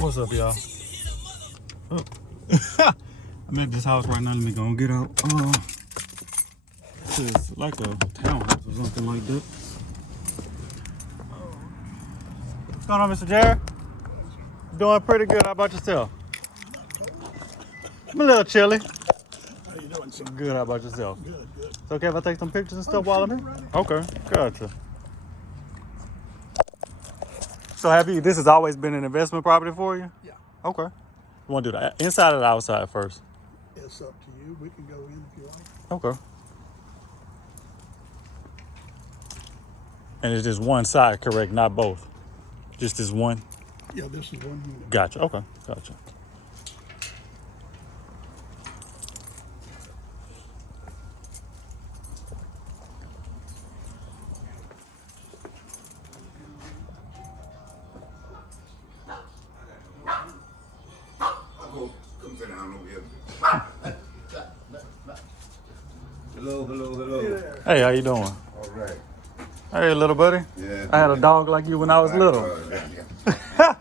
What's up, y'all? Oh. I'm at this house right now. Let me go and get out. It's like a townhouse or something like that. What's going on, Mr. Jared? Doing pretty good. How about yourself? I'm a little chilly. How you doing, sir? Good. How about yourself? Good, good. It's okay if I take some pictures and stuff while I'm here? Okay, gotcha. So this has always been an investment property for you? Yeah, Okay. You want to do the inside or the outside first? it's up to you. We can go in if you like. Okay. And it's just one side, correct? Not both? Just this one? Yeah, this is one unit. Gotcha. Okay. Gotcha. Come sit down over here. Hello. Hey, how you doing? All right. Hey, little buddy. Yeah. I had a dog like you when I was little. How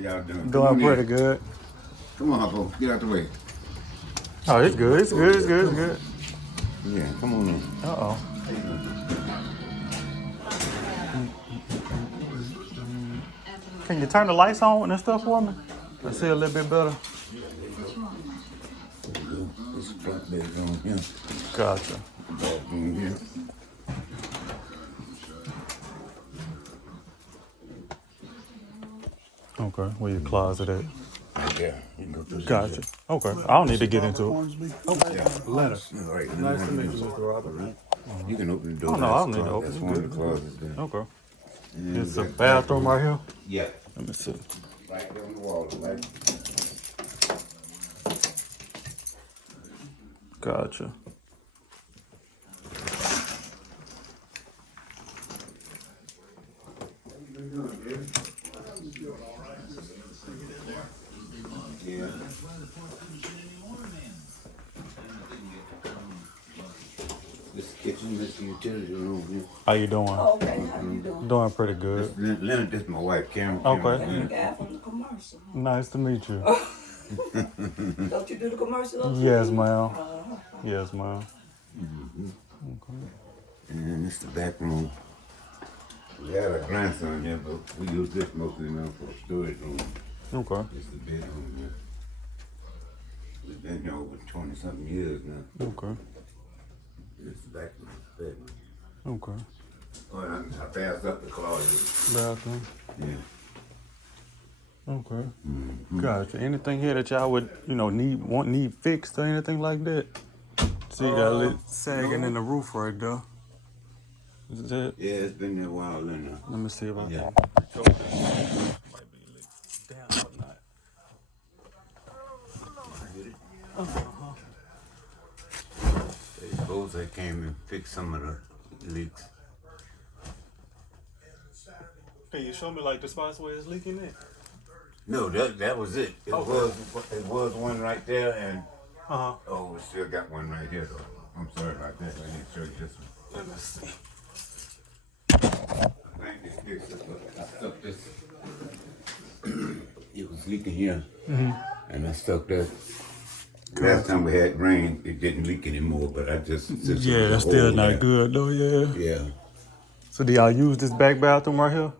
y'all doing? Doing pretty good. Come on, Hoppo. Get out the way. Oh, it's good. It's good. It's good. It's good. Yeah, come on in. Uh-oh. Can you turn the lights on and stuff for me? I see a little bit better. This front bed on here. Gotcha. Bathroom here. Okay. Where your closet at? Right there. You can go through Gotcha. Okay. I don't need to get into it. Hornsby. Yeah. Letter. All right. Nice to meet you, Mr. Robert. You can open the door. Oh, no, I don't That's need to open That's it. one of Good. the closets there. Okay. And It's a that bathroom right here. Yeah. Let me see. Right there on the wall. Right. Gotcha. Yeah. This kitchen, this utility room here. How you doing? Okay, how you doing? Doing pretty good. Leonard, this is my wife, Karen. Okay. The guy from the commercial. Nice to meet you. Don't you do the commercial? on Yes, TV? ma'am. Yes, ma'am. And this is the back room. We had a grandson here, but we use this mostly now for a storage room. Okay. This is the bedroom here. We've been here over 20-something years now. Okay. This is the back room, bedroom. Okay. Oh, and I passed up the closet. Bathroom. Yeah. Okay. Gotcha. Anything here that y'all would, need fixed or anything like that? See, you got a little sagging in the roof right there. Is that? Yeah, it's been there a while now. Let me see if I can. Yeah. Might be a little down or not. They suppose they came and fixed some of the leaks. Can you show me like the spots where it's leaking at? No, that was it. It was one right there, and Uh-huh. we still got one right here though. I'm sorry about that. I didn't show you this one. Let me see. I think they fixed it, but I stuck this. It was leaking here, and I stuck that. Last time we had rain, it didn't leak anymore, but I just Yeah, that's still not good though, yeah. Yeah. So do y'all use this back bathroom right here?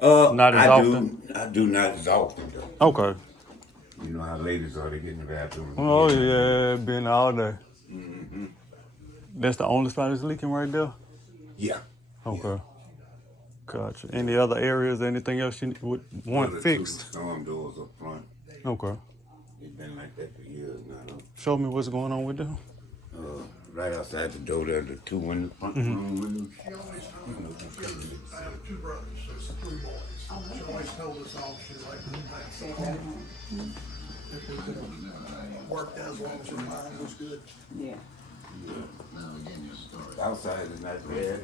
Not as often? I do not as often though. Okay. You know how ladies are, they get in the bathroom. Oh yeah, been all day. That's the only spot that's leaking right there? Yeah. Okay. Gotcha. Any other areas, anything else you would want Other fixed? two storm doors up front. Okay. It's been like that for years now though. Show me what's going on with them. Right outside the door there, the two windows, front room windows. I have two brothers, so it's 3 boys. She always told us all she like to if we could have worked as long as her mind was good. Yeah. Outside is not bad.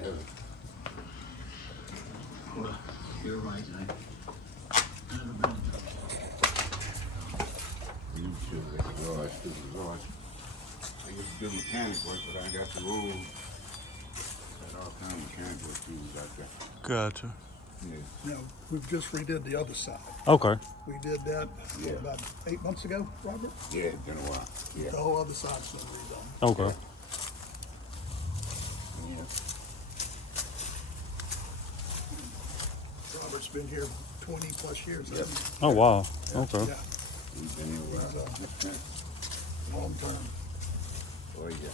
You're right, man. You should have the garage, this is garage. I used to do mechanic work, but I got the rules. Got all kind of mechanic work tools out there. Gotcha. Yeah. Now, we've just redid the other side. Okay. We did that Yeah. about 8 months ago, Robert. Yeah, it's been a while. Yeah. The whole other side's been redone. Okay. Yeah. Robert's been here 20 plus years. Yep. hasn't Oh wow. he? Okay. Yeah, He's been here a while. long time. Oh, yeah.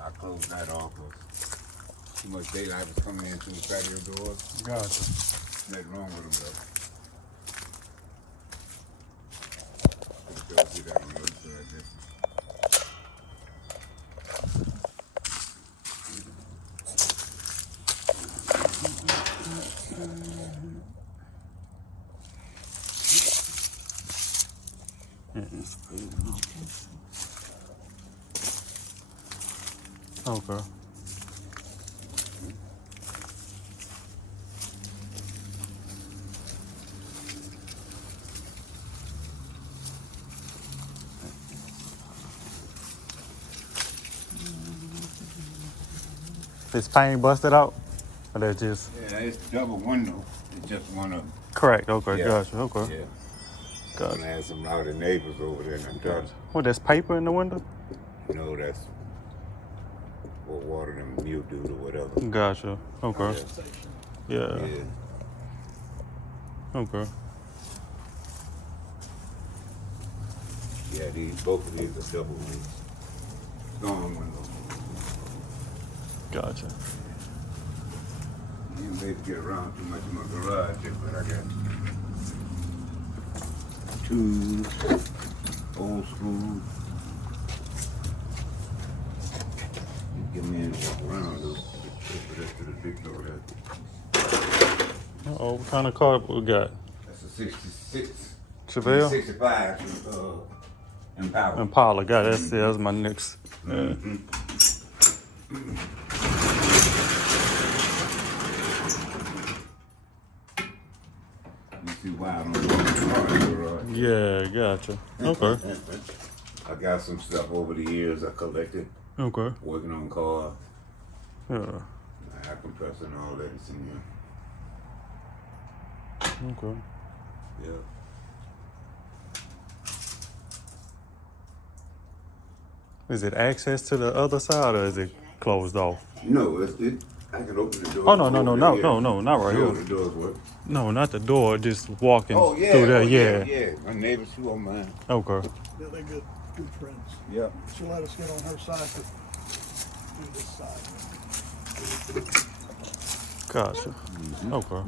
I closed that off. 'Cause too much daylight was coming in through the patio doors. Gotcha. Nothing wrong with them, though. Y'all see that on the other side, this. Okay. This pane busted out? Or that just Yeah, it's double window. It's just one of them. correct? Okay, Yeah. gotcha. Okay. Yeah. I'm Gotcha. gonna have some rowdy neighbors over there in the dark. What, there's paper in the window? You know, that's for water and mildew or whatever. Gotcha. Okay. Yeah. Yeah. Yeah. Okay. Yeah, both of these are double windows. Storm windows. Gotcha. You ain't able to get around too much in my garage yet, but I got two old school. You give me in and walk around though. That's to the big door there. Oh, what kind of car we got? That's a 66. Chevelle? 65 Impala. Impala. Got it. That's my next. Yeah. You see why I don't go in the car in the garage. Yeah, gotcha. Okay. I got some stuff over the years I collected, Okay. working on cars, Yeah. air compressor and all that is in there. Okay. Yeah. Is it access to the other side or is it closed off? No, I can open the door. Oh no, not right Sure, here. the doors work. No, not the door. Just walking Oh yeah, through there. oh, yeah. yeah. My neighbors too on mine. Okay. Yeah, they're good friends. Yeah. She'll let us get on her side to do this side. Gotcha. Okay.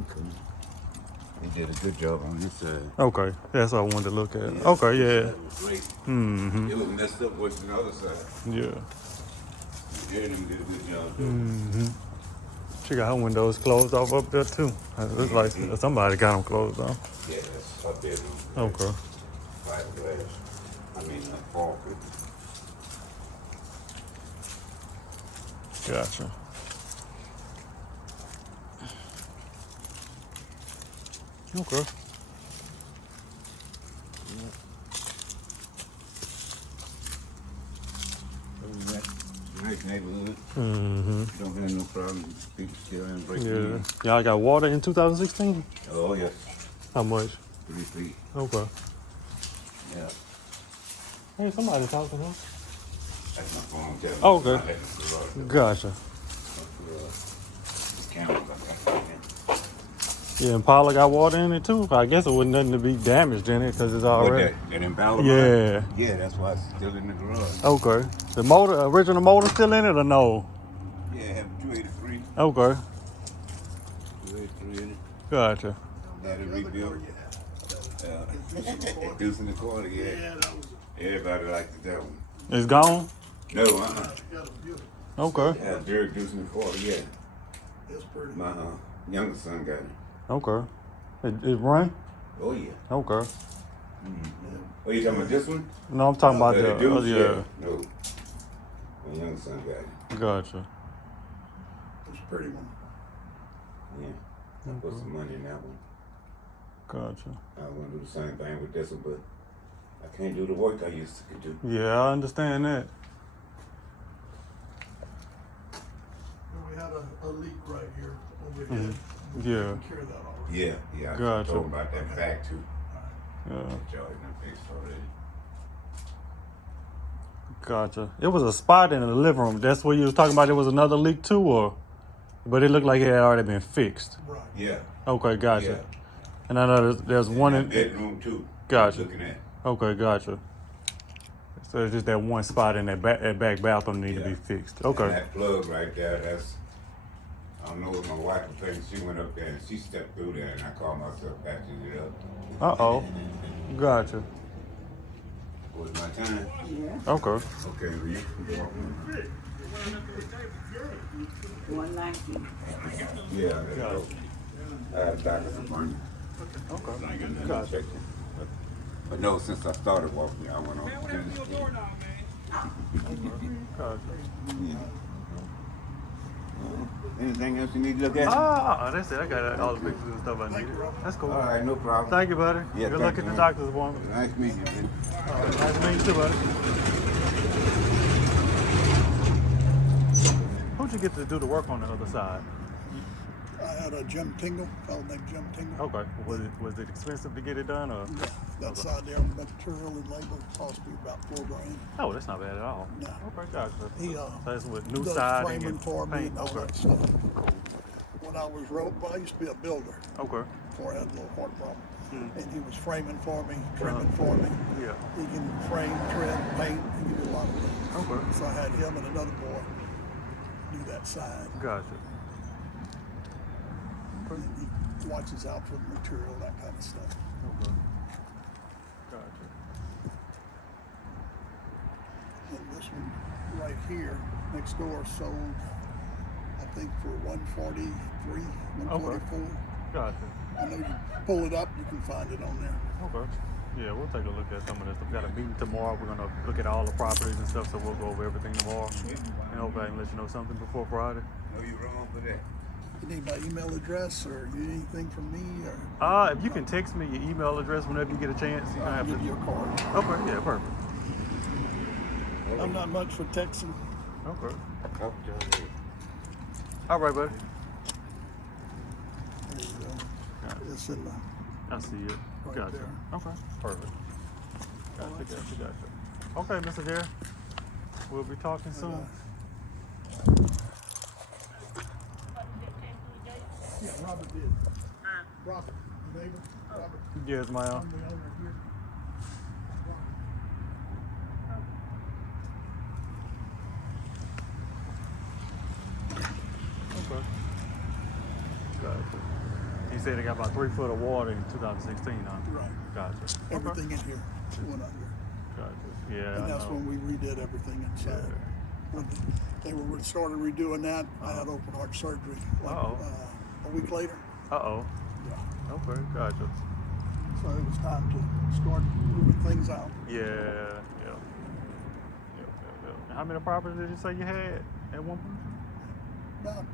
He did a good job on this side. Okay. That's what I wanted to look at. Okay. Yeah. That was great. Mm-hmm. It was messed up worse than the other side. Yeah. Yeah, them did a good job. Too. Mm-hmm. She got her windows closed off up there too. It looks like somebody got them closed off. Yeah, that's up there. Okay. Fiberglass. I mean, faulted. Gotcha. Okay. Nice neighborhood. Mm-hmm. Don't have no problem. People still in breaking Yeah. in. Y'all got water in 2016? Oh, yes. How much? 3 feet. Okay. Yeah. Hey, somebody talking, huh? That's my phone. Tell me. Oh, okay. I had the garage. Gotcha. The cameras I got. Yeah, Impala got water in it too. I guess it wasn't nothing to be damaged in it because it's What, already. that Impala? Yeah. Yeah, that's why it's still in the garage. Okay. The motor, original motor, still in it or no? Yeah, have 283. Okay. 283 in it. Gotcha. Had it rebuilt. Deuce in the quarter, yeah. Yeah, that was, Everybody liked that one. It's gone. No, got a beautiful. Okay. Yeah, Derek Deuce in the quarter, yeah. It's pretty. My youngest son got it. Okay. It run. Oh, yeah. Okay. Oh, you talking about this one? No, I'm talking about the. Deuce, Yeah. No. My youngest son got it. Gotcha. It's a pretty one. Yeah. I put some money in that one. Gotcha. I want to do the same thing with this one, but I can't do the work I used to do. Yeah, I understand that. We Yeah. Carry that already. Yeah, I Gotcha. told about that fact too. Yeah. Y'all done fixed already. Gotcha. It was a spot in the living room. That's where you was talking about. There was another leak too, or? But it looked like it had already been fixed. Right. Yeah. Okay, gotcha. Yeah. And I know there's one That in. bedroom too. Gotcha. Looking at. Okay, gotcha. So it's just that one spot in that back bathroom need to be Yeah. fixed. And Okay. that plug right there, that's, I don't know what my wife was thinking. She went up there and she stepped through there and I called myself patching it up. Uh-oh. Gotcha. Was my time? Yeah. Okay. Okay, well, you can go. 119. Yeah, I gotta go. I had a doctor's appointment. Okay. I ain't got nothing Gotcha. to check in. But no, since I started walking, I went on to Dennis Street. Gotcha. Yeah. Anything else you need to look at? That's it. I got all the pictures and stuff I needed. That's cool. All right, no problem. Thank you, buddy. Yeah, Good thank luck you, at the man. doctor's appointment. Nice meeting you, man. Nice to meet you too, buddy. Who'd you get to do the work on the other side? I had a Jim Tingle, fellow named Jim Tingle. Okay. Was it expensive to get it done, or? Yeah, that side there, material and labor cost me about $4 grand. Oh, that's not bad at all. No. Okay, gotcha. He So that's with new does siding framing and for me paint. and all Okay. that stuff. When I was well, I used to be a builder Okay. before I had a little heart problem. And he was framing for me, trimming for me. Yeah. He can frame, trim, paint, he can do a lot of things. Okay. So I had him and another boy do that side. Gotcha. And he watches out for the material, that kind of stuff. Okay. Gotcha. And this one right here, next door, sold, I think, for 143, 144. Gotcha. I know you pull it up, you can find it on there. Okay. Yeah, we'll take a look at some of this stuff. We got a meeting tomorrow. We're gonna look at all the properties and stuff, so we'll go over everything tomorrow. And hopefully I can let you know something before Friday. No, you're wrong for that. You need my email address or you need anything from me or If you can text me your email address whenever you get a chance, you don't I'll have to. give you a card. Okay, yeah, perfect. I'm not much for texting. Okay. Okay. All right, buddy. There you go. It's in the, I see it. Right Gotcha. there. Okay, perfect. Gotcha. Okay, Mr. Jerry. We'll be talking soon. yeah, Robert did. Robert, the neighbor, Robert, Yes, my I'm the owner here. Okay. Gotcha. He said they got about 3 foot of water in 2016, huh? Right. Gotcha. Okay. Everything in here went under. Gotcha. Yeah, And I that's know. when we redid everything inside. When they were started redoing that, I had open heart surgery like Uh-oh. A week later. Uh-oh. Yeah. Okay, gotcha. So it was time to start moving things out. Yeah. And how many properties did you say you had at one point? About,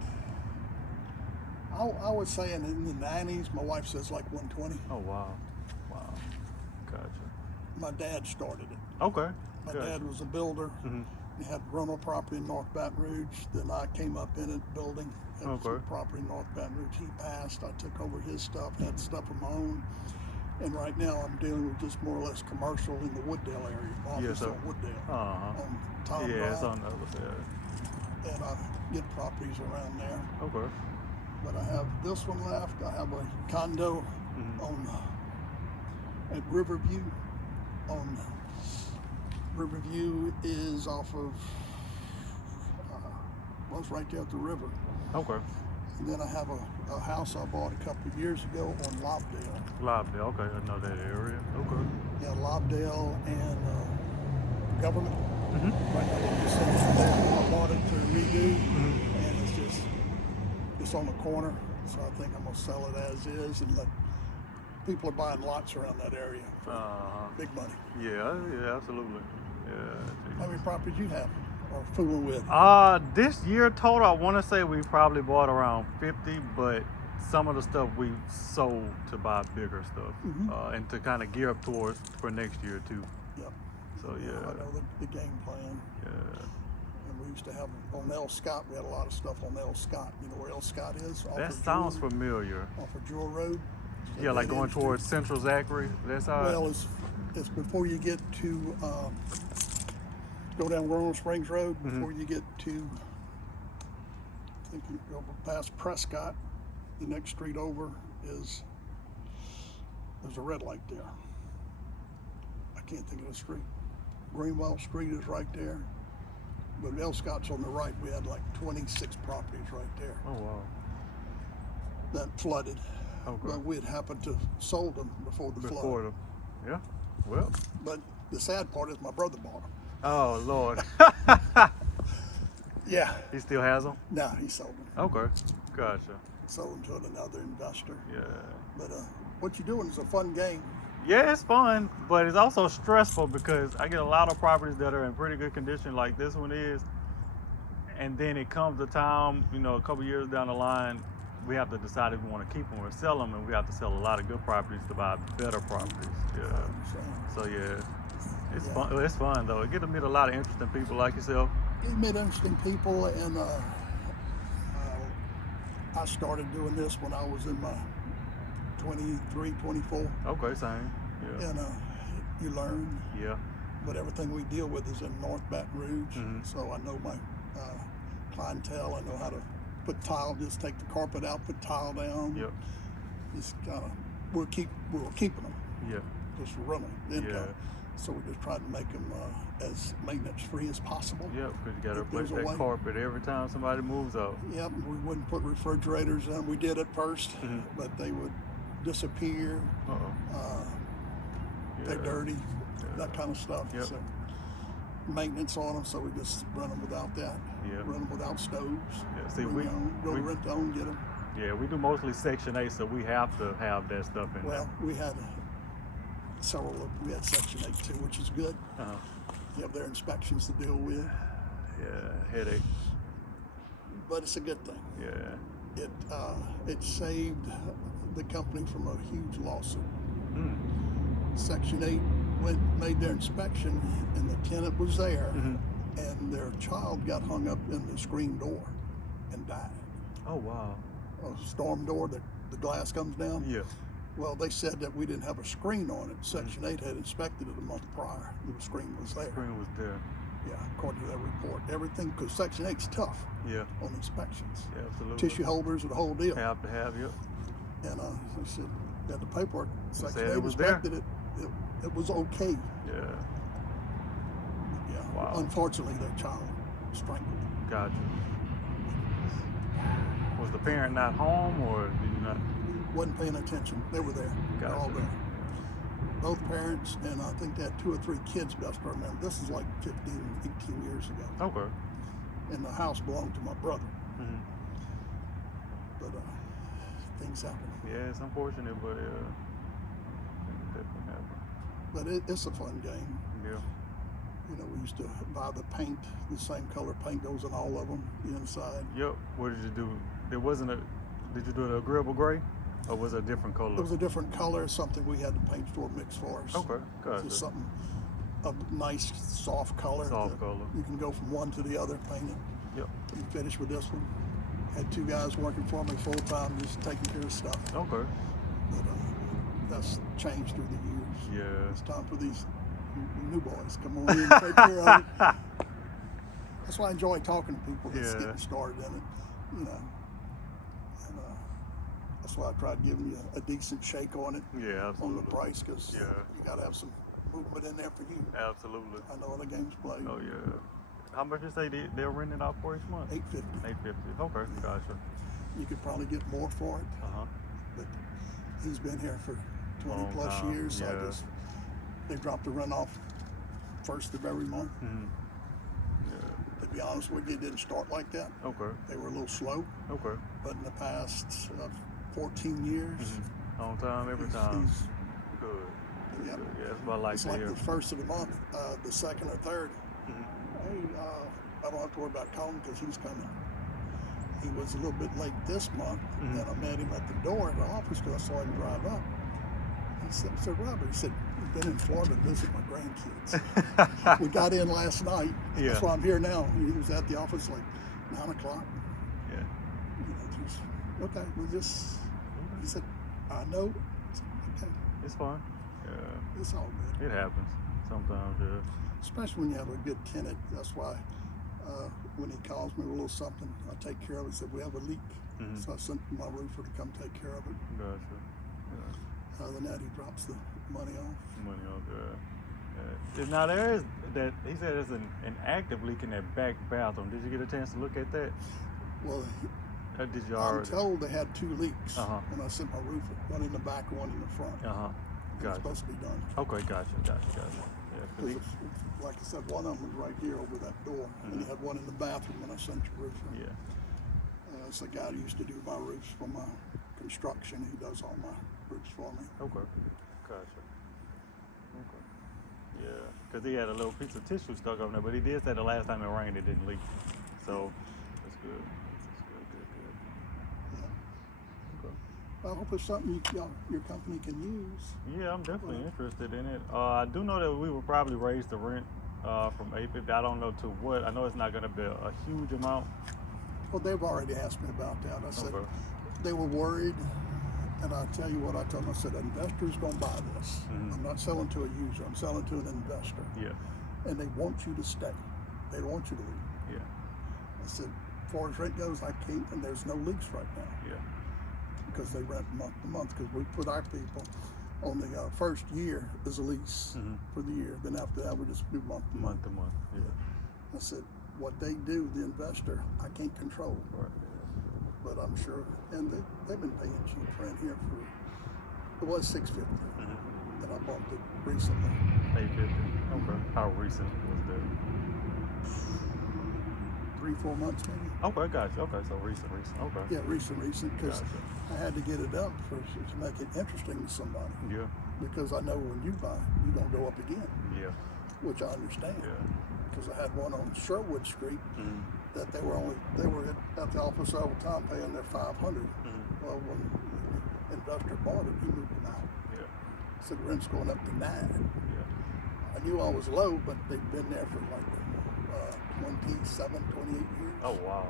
I was saying in the 90s, my wife says like 120. Oh, wow. Wow. Gotcha. My dad started it. Okay. My Gotcha. dad was a builder. Mhm. He had rental property in North Baton Rouge. Then I came up in it building. Had some Okay. property in North Baton Rouge. He passed. I took over his stuff, had stuff of my own. And right now I'm dealing with just more or less commercial in the Wooddale area. Office Yes, sir. on Wooddale. Uh-huh. On Tom Yeah, it's Drive. on the other side. And I get properties around there. Okay. But I have this one left. I have a condo on at Riverview. On Riverview is off of well, it's right there at the river. Okay. And then I have a house I bought a couple of years ago on Lobdale. Lobdell. Okay, I know that area. Okay. Yeah, Lobdale and Government. Mm-hmm. Right now, I'm just sitting there. I bought it to redo, and it's on the corner. So I think I'm gonna sell it as is and let people are buying lots around that area for Uh-huh. big money. Yeah, absolutely. Yeah. How many properties you have or fooling with? This year total, I want to say we probably bought around 50, but some of the stuff we sold to buy bigger stuff, and to kind of gear up towards for next year too. Yep. So I yeah, know the game plan, yeah. and used to have on L. Scott. We had a lot of stuff on L. Scott. You know where L. Scott is? That of sounds Jewel, familiar. off of Jewel Road. Yeah, like Dead going end street. towards Central Zachary. That's how. Well, it's before you get to go down Roanoke Springs Road. Before you get to, I think you go past Prescott. The next street over is there's a red light there. I can't think of the street. Greenwell Street is right there. But L. Scott's on the right. We had like 26 properties right there Oh wow. that flooded. Okay. But we had happened to sold them before the Before flood. them. Yeah. Well. But the sad part is my brother bought them. Oh Lord. Yeah. He still has them. No, he sold them. Okay. Gotcha. Sold them to another investor. Yeah. But what you're doing is a fun game. Yeah, it's fun, but it's also stressful because I get a lot of properties that are in pretty good condition, like this one is, and then it comes to time, you know, a couple years down the line, we have to decide if we want to keep them or sell them, and we have to sell a lot of good properties to buy better properties. Yeah. So yeah, it's fun. It's fun though. You get to meet a lot of interesting people like yourself. You meet interesting people, and I started doing this when I was in my 23, 24, Okay, same. Yeah. and you learn. Yeah. But everything we deal with is in North Baton Rouge, Mhm. so I know my clientele. I know how to put tile, just take the carpet out, put tile down. Yep. Just kind of, we're keeping them, Yeah. just running income. Yeah. So we just try to make them as maintenance free as possible. Yep. Because you got to If there's replace a that way. carpet every time somebody moves out. Yep, we wouldn't put refrigerators in. We did at 1st, Mhm. but they would disappear, they're dirty, that kind of stuff. Yep. So maintenance on them, so we just run them without that. Yeah. Run them without stoves. Yeah, see, Bring we- their own, go we- rent their own, get them. Yeah, we do mostly Section 8, so we have to have that stuff in Well, we had several we had Section 8 too, which is good. there. You have their inspections to deal with, Yeah, headache. but it's a good thing. Yeah. It saved the company from a huge lawsuit. Mm. Section 8 made their inspection, and the tenant was there, Mhm. and their child got hung up in the screen door and died. Oh wow. A storm door that the glass comes down. Yeah. Well, they said that we didn't have a screen on it. Section 8 had inspected it a month prior. The screen was there. Screen was there. Yeah, according to that report. Everything, because Section 8's tough Yeah. on inspections. Yeah, absolutely. Tissue holders and the whole deal. Have to have, yep. And they said, got the paperwork. Section said 8 it was there. inspected it. It was okay. Yeah. Yeah. Wow. Unfortunately, their child strangled. Gotcha. Was the parent not home or did you not? Wasn't paying attention. They were there. They're all Gotcha. there. Both parents, and I think they had 2 or 3 kids, best I remember. This is like 15, 18 years ago. Okay. And the house belonged to my brother. Mhm. But things happen. Yeah, it's unfortunate, but it definitely happened. But it's a fun game. Yeah. You know, we used to buy the paint, the same color paint goes in all of them, the inside. Yep. What did you do? There wasn't a. Did you do the agreeable gray, or was it a different color? It was a different color, something we had the paint store mix for us. Okay. Gotcha. Just something, a nice soft color. Soft that color. You can go from one to the other, paint it. Yep. You finish with this one. Had 2 guys working for me full time, just taking care of stuff. Okay. But that's changed through the years. Yeah. It's time for these new boys. Come on in and take care of it. That's why I enjoy talking to people that's Yeah. getting started in it. You know. And that's why I tried giving you a decent shake on it, Yeah, on absolutely. the price, because Yeah. you got to have some movement in there for you. Absolutely. I know other games play. Oh yeah. How much you say they're renting out for each month? $850. $850. Okay. Gotcha. You could probably get more for it, Uh huh. but he's been here for 20 Long plus time, years. So yeah. they dropped the rent off first of every month. Mhm. Yeah. To be honest with you, it didn't start like that. Okay. They were a little slow, Okay. but in the past 14 years, On time, every time. he's Good. yeah. Good. Yeah, that's what I like It's to like hear. the first of the month, the second or third. Mhm. Hey, I don't have to worry about calling because he's coming. He was a little bit late this month, Mhm. and I met him at the door of the office because I saw him drive up. I said, Robert, he said, I've been in Florida to visit my grandkids. We got in last night. Yeah. That's why I'm here now. He was at the office like 9 o'clock. Yeah. You know, just, okay, we'll just, he said, I know. I said, okay, It's fun. Yeah. it's all good. It happens sometimes. Yeah. Especially when you have a good tenant. That's why when he calls me with a little something, I take care of it. He said, we have a leak. Mhm. So I sent my roofer to come take care of it. Gotcha. Yeah. Other than that, he drops the money off. Money on good. Yeah. Now there is that he said there's an active leak in that back bathroom. Did you get a chance to look at that? Well, Or did you I'm already? told they had 2 leaks Uh-huh. when I sent my roofer. One in the back, one in the front. Uh huh. It's Gotcha. supposed to be done. Okay. Gotcha. Yeah. 'Cause Because, like I said, one of them was right here over that door, and you had one in the bathroom when I sent your roofer. yeah. It's a guy who used to do my roofs for my construction. He does all my roofs for me. Okay. Gotcha. Okay. Yeah. Because he had a little piece of tissue stuck on there, but he did say the last time it rained, it didn't leak. So that's good. That's good. Yeah. Okay. I hope it's something your company can use. Yeah, I'm definitely interested in it. I do know that we will probably raise the rent from $850. I don't know to what. I know it's not going to be a huge amount. Well, they've already asked me about that. I said Okay. they were worried, and I tell you what I told them. I said, an investor's going to buy this. Mhm. I'm not selling to a user. I'm selling to an investor, Yeah, and they want you to stay. They don't want you to leave. yeah, I said, as far as rent goes, I can't, and there's no leaks right now yeah. because they rent month to month. Because we put our people on the first year as a lease Mhm. for the year. Then after that, we just do month to month. Month to month. Yeah. I said, what they do, the investor, I can't control. Right. But I'm sure, and they've been paying cheap rent here for, it was $650, Mm-hmm. and I bumped it recently. $850. Okay. How recent was that? 3-4 months maybe. Okay, gotcha. Okay, so recent. Okay. Yeah, recent, because Gotcha. I had to get it up to make it interesting to somebody. Yeah. Because I know when you buy, you're gonna go up again, Yeah. which I understand. Yeah. Because I had one on Sherwood Street Mm-hmm. that they were at the office all the time paying their $500. Mm-hmm. Well, when the investor bought it, he moved them out. Yeah. So the rent's going up to $9. Yeah. I knew I was low, but they've been there for like 27, 28 years. Oh wow.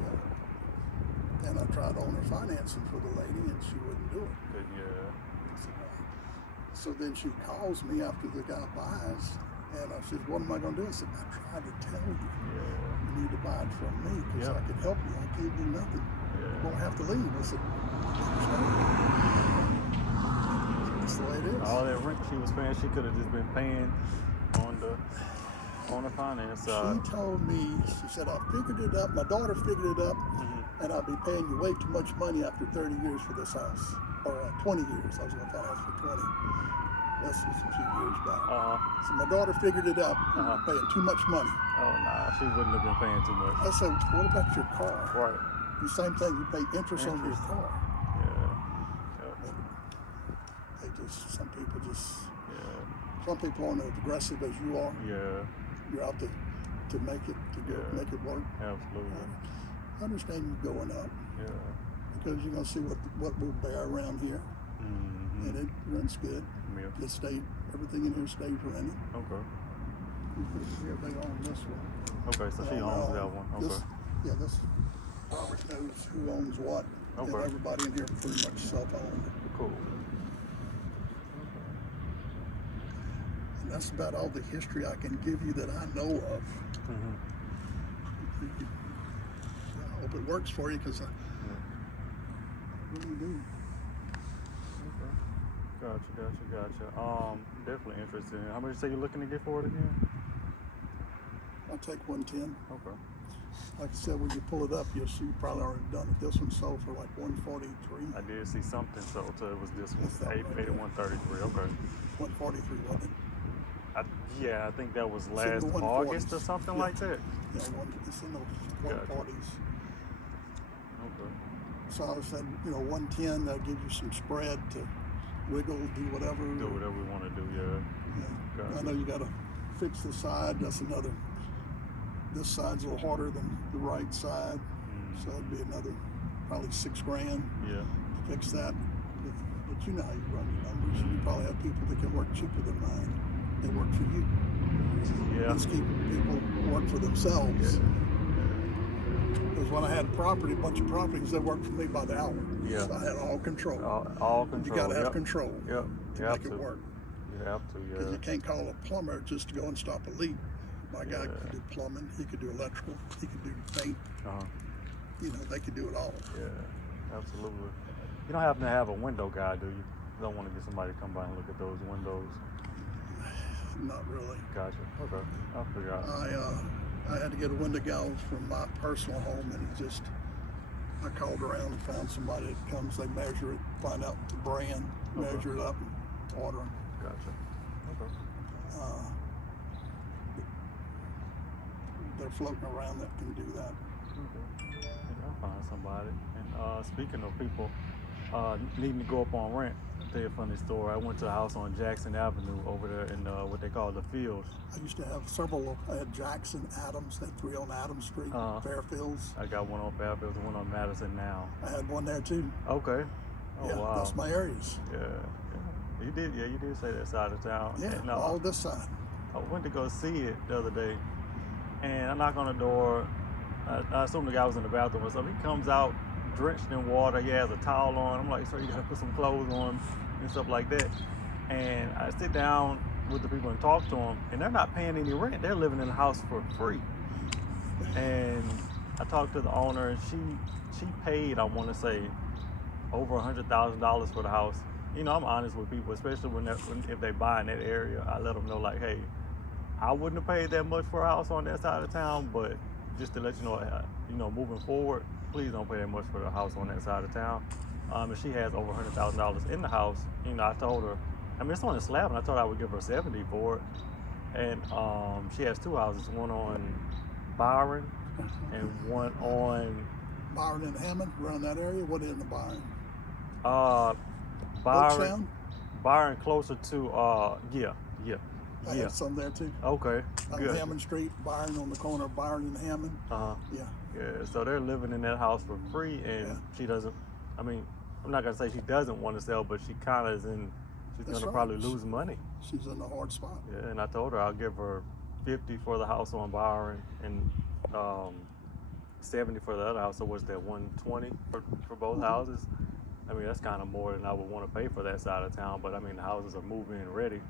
Yeah. And I tried owner financing for the lady, and she wouldn't do it. Good. Yeah. I said, "No." So then she calls me after the guy buys, and I said, what am I going to do? I said, I tried to tell you. Yeah. You need to buy it from me because Yep. I can help you. I can't do nothing. You're Yeah. going to have to leave. I said, that's the way it is. All that rent she was paying, she could have just been paying on the finance side. She told me, she said, I figured it up. My daughter figured it up, Mm-hmm. and I'll be paying you way too much money after 30 years for this house. Or 20 years. I was going to finance for 20. This was a few years back. So my daughter figured it up. I'm paying too much money. Oh nah, she wouldn't have been paying too much. I said, what about your car? Right. The same thing, you pay interest on your Interest. car. Yeah. But some people Yeah. some people aren't as aggressive as you are. Yeah. You're out to make it, Yeah. make it work. Absolutely. I understand you going up Yeah. because you're going to see what we'll bear around here. Mm-hmm. And it rents good. Yeah. It stayed, everything in here stays rented. Okay. Everything on this one. Okay, so she owns that one. Okay. This Robert knows who owns what. And Okay. everybody in here pretty much self-owned. Cool. And that's about all the history I can give you that I know of. Mm-hmm. I hope it works for you because I really do. Gotcha. Definitely interested in it. How much you say you're looking to get for it again? I'll take 110. Okay. Like I said, when you pull it up, you'll see you probably already done it. This one sold for like 143. I did see something, so it was this That's that one. right there. 8133. Okay. 143, wasn't it? I think that was in last the August 140s. or something Yeah. like that. Yeah, it's in the Gotcha. 140s. Okay. So I said, 110, that'll give you some spread to wiggle, do whatever. Do whatever we want to do, yeah. Yeah. Gotcha. I know you got to fix the side. That's another. This side's a little harder than the right side, so that'd be another probably $6,000 Yeah. to fix that with but you know how you run your numbers. You probably have people that can work cheaper than mine. They work for you. Yeah. Let's keep people work for themselves. Because when I had a bunch of properties, they worked for me by the hour. Yeah. So I had all control. All control. You got to have Yep. control Yep. to You make have it to. work. You have to. Because Yeah. you can't call a plumber just to go and stop a leak. My guy Yeah. could do plumbing. He could do electrical. He could do paint. Uh-huh. You know, they could do it all. Yeah. Absolutely. You don't happen to have a window guy, do you? You don't want to get somebody to come by and look at those windows. Not really. Gotcha. Okay. I'll figure out. I had to get a window gouge from my personal home, and I called around and found somebody that comes. They measure it, find out the brand, Okay. measure it up, and order them. Gotcha. Okay. They're floating around that can do that. Okay. Yeah, I'll find somebody. And speaking of people needing to go up on rent, I'll tell you a funny story. I went to a house on Jackson Avenue over there in what they call the Fields. I used to have several. I had Jackson, Adams, had 3 on Adams Street, Fairfields. I got one on Fairfield and one on Madison now. I had one there too. Okay. Oh, Yeah, wow. that's my areas. Yeah. You did say that side of town. Yeah, And, all this side. I went to go see it the other day, and I knock on the door. I assume the guy was in the bathroom or something. He comes out drenched in water. He has a towel on. I'm like, sir, you gotta put some clothes on and stuff like that. And I sit down with the people and talk to them, and they're not paying any rent. They're living in the house for free. And I talked to the owner, and she paid, I want to say, over $100,000 for the house. You know, I'm honest with people, especially if they buy in that area. I let them know, like, hey, I wouldn't have paid that much for a house on that side of town, but just to let you know, moving forward, please don't pay that much for the house on that side of town. And she has over $100,000 in the house. You know, I told her, I mean, it's on a slab, and I told her I would give her $70 for it. And she has 2 houses, one on Byron and one on Byron and Hammond, around that area. What in the Byron? Byron. Byron closer to I had some there too. Okay, On good. Hammond Street, Byron on the corner of Byron and Hammond. Yeah. Yeah, so they're living in that house for free, and Yeah. she doesn't. I mean, I'm not gonna say she doesn't want to sell, but she kind of is in. She's That's gonna right. probably lose money. She's in a hard spot. Yeah, and I told her I'll give her 50 for the house on Byron and 70 for the other house. So what's that, 120 for both houses? I mean, that's kind of more than I would want to pay for that side of town. But I mean, the houses are moving ready,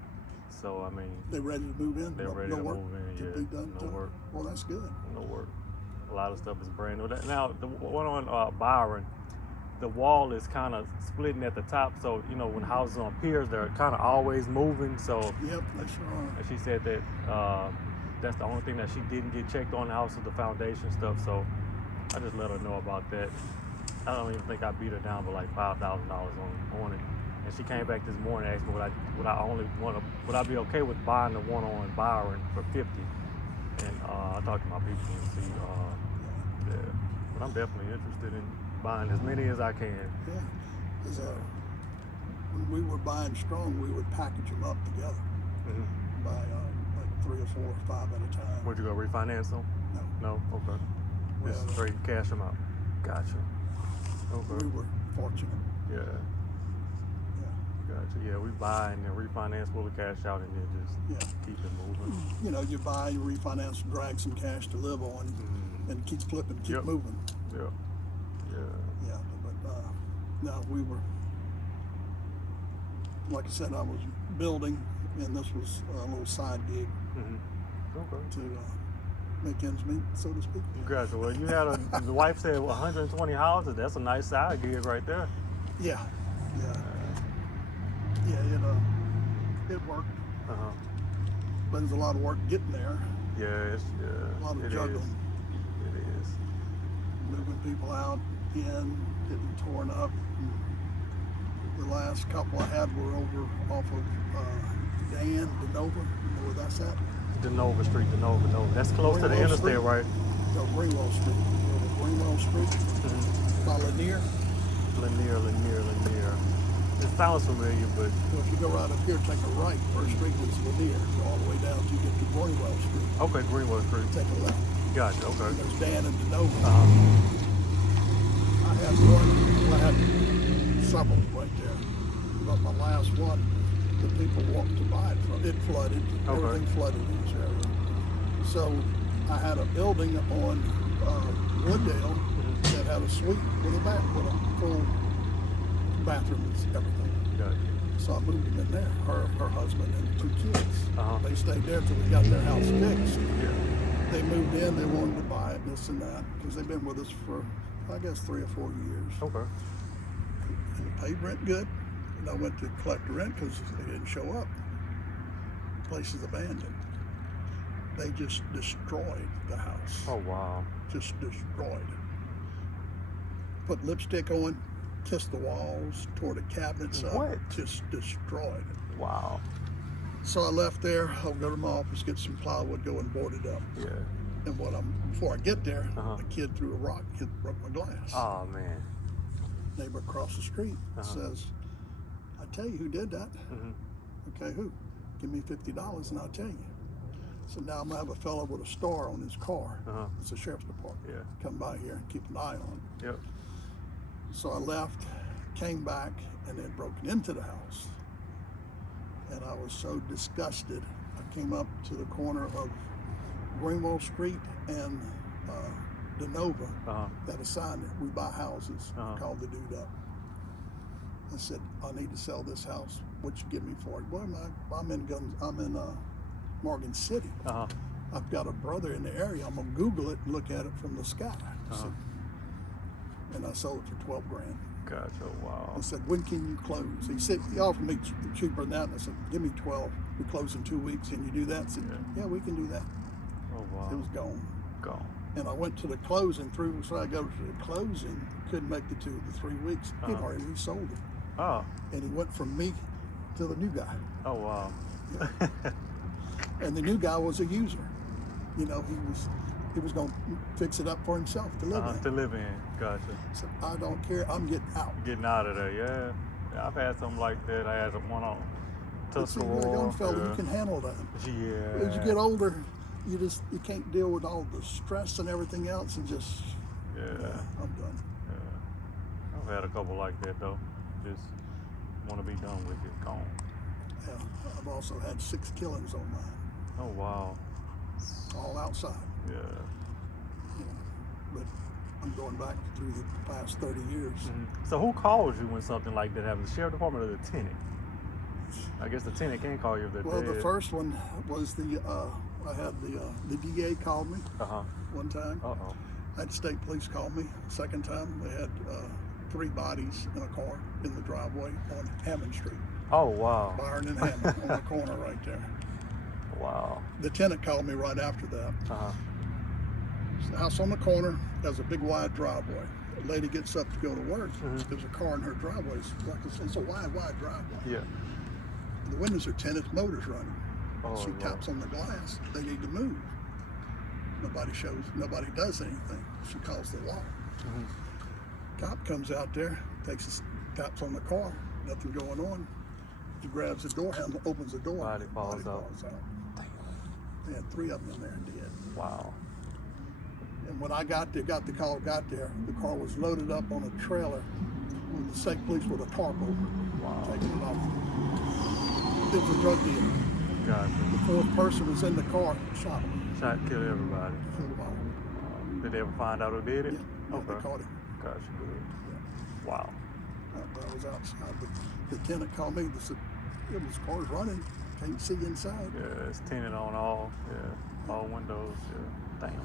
so I mean, They ready to move in? they're ready no to work move in. to Yeah, be done no to them? work, Well, that's good. no work. A lot of stuff is brand new. Now the one on Byron, the wall is kind of splitting at the top, so you know when houses on piers, they're kind of always moving. So Yep, they sure are. and she said that that's the only thing that she didn't get checked on the house was the foundation stuff. So I just let her know about that. I don't even think I beat her down, but like $5,000 on it. And she came back this morning and asked me would I be okay with buying the one on Byron for 50? And I talked to my people and see. Yeah, but I'm definitely interested in buying as many as I can. Yeah. 'Cause, when we were buying strong, we would package them up together. Mm-hmm. Buy like 3 or 4 or 5 at a time. Would you go refinance them? No. No? Okay. Just Well, straight cash them out. Gotcha. Okay. we were fortunate. Yeah. Yeah. Gotcha. Yeah, we buy and then refinance, pull the cash out, and then just Yeah. keep it moving. You know, you buy, you refinance, drag some cash to live on, and keep flipping, keep Yep. moving. Yeah. Yeah. Yeah, but no, we were, like I said, I was building, and this was a little side gig Mm-hmm. Okay. to make ends meet, so to speak. Gotcha. Well, you had the wife said 120 houses. That's a nice side gig right there. Yeah, yeah, it worked, Uh-huh. but there's a lot of work getting there, Yeah, a lot of it juggling, is. It is. moving people out, getting torn up. The last couple I had were over off of Dan, DeNova, you know where that's at? Denova Street, Denova. That's close to the Greenwell interstate, Street. right? No, Greenwell Street, over Greenwell Street, Mm-hmm. by Lanier. Lanier. It sounds familiar, but So if you go right up here, take a right, First Street is Lanier, go all the way down till you get to Greenwell Street. okay, Greenwood Street. Take a left. Gotcha. Okay. There's Dan and DeNova. Uh-huh. I had one, I had several right there. but my last one, the people walked to buy it from. It flooded. Okay. Everything flooded in this area. So I had a building on Wooddale that had a suite with a full bathroom and everything. Gotcha. So I moved them in there. Her husband and 2 kids. Uh-huh. They stayed there till we got their house fixed. Yeah. They moved in. They wanted to buy it, this and that, because they've been with us for, I guess, 3 or 4 years. Okay. And they paid rent good. And I went to collect the rent because they didn't show up. The place is abandoned. They just destroyed the house. Oh wow. Just destroyed it. Put lipstick on, kissed the walls, tore the cabinets up. What? Just destroyed it. Wow. So I left there. I'll go to my office, get some plywood, go and board it up. Yeah. And before I get there, Uh-huh. a kid threw a rock, broke my glass. Oh man. Neighbor across the street says, "I tell you who did that." Mhm. Okay, who? Give me $50 and I'll tell you. So now I'm gonna have a fellow with a star on his car. Uh-huh. It's the sheriff's department. Yeah. Come by here and keep an eye on it. Yep. So I left, came back, and they'd broken into the house. And I was so disgusted. I came up to the corner of Greenwell Street and DeNova. Uh-huh. That a sign there. We buy houses. Uh-huh. Called the dude up. I said, "I need to sell this house. What you give me for it?" "Boy, I'm in Morgan City. Uh-huh. I've got a brother in the area. I'm gonna Google it and look at it from the sky." I said, and I sold it for $12,000. Gotcha. Wow. I said, "When can you close?" He said, he offered me cheaper than that. And I said, "Give me 12. We close in 2 weeks. Can you do that?" I said, "Yeah, we can do that." Oh wow. It was gone. Gone. And I went to the closing so I go to the closing, couldn't make the 2 to 3 weeks. He'd already resold it. Oh. And he went from me to the new guy. Oh wow. And the new guy was a user. You know, he was going to fix it up for himself to live in. To live in. Gotcha. So I don't care. I'm getting out. Getting out of there. Yeah. I've had something like that. I had one on But see, you're a young fella, Tuscarora. you can handle that. Yeah. As you get older, you can't deal with all the stress and everything else, and just Yeah. I'm done. Yeah. I've had a couple like that though. Just want to be done with it. Gone. Yeah, I've also had 6 killings on mine, Oh wow. all outside. Yeah. You know, but I'm going back through the past 30 years. So who calls you when something like that happens? The sheriff department or the tenant? I guess the tenant can call you if they're Well, dead. the first one was I had the DA called me Uh-huh. one time. Uh-oh. I had state police call me. Second time, they had 3 bodies in a car in the driveway on Hammond Street. Oh wow. Byron and Hammond on the corner right there. Wow. The tenant called me right after that. Uh-huh. It's the house on the corner has a big wide driveway. A lady gets up to go to work. There's a car in her driveway. It's a wide driveway. Yeah. The windows are tinted, motor's running. Oh, She Lord. taps on the glass. They need to move. Nobody does anything. She calls the law. Cop comes out there, taps on the car, nothing going on. He grabs the door handle, opens the door. Body falls out. They had 3 of them in there dead. Wow. And when I got there, the car, the car was loaded up on a trailer with the state police with a tarp over it, Wow. taking it off. It was a drug deal. Gotcha. The 4th person was in the car, shot him, Shot, killed everybody. killed them all. Did they ever find out who did it? Yeah, they caught him. Gotcha. Good. Wow. I was outside, but the tenant called me. They said, "It was cars running. Can't see inside." Yeah, it's tinted on all windows. Yeah. Damn.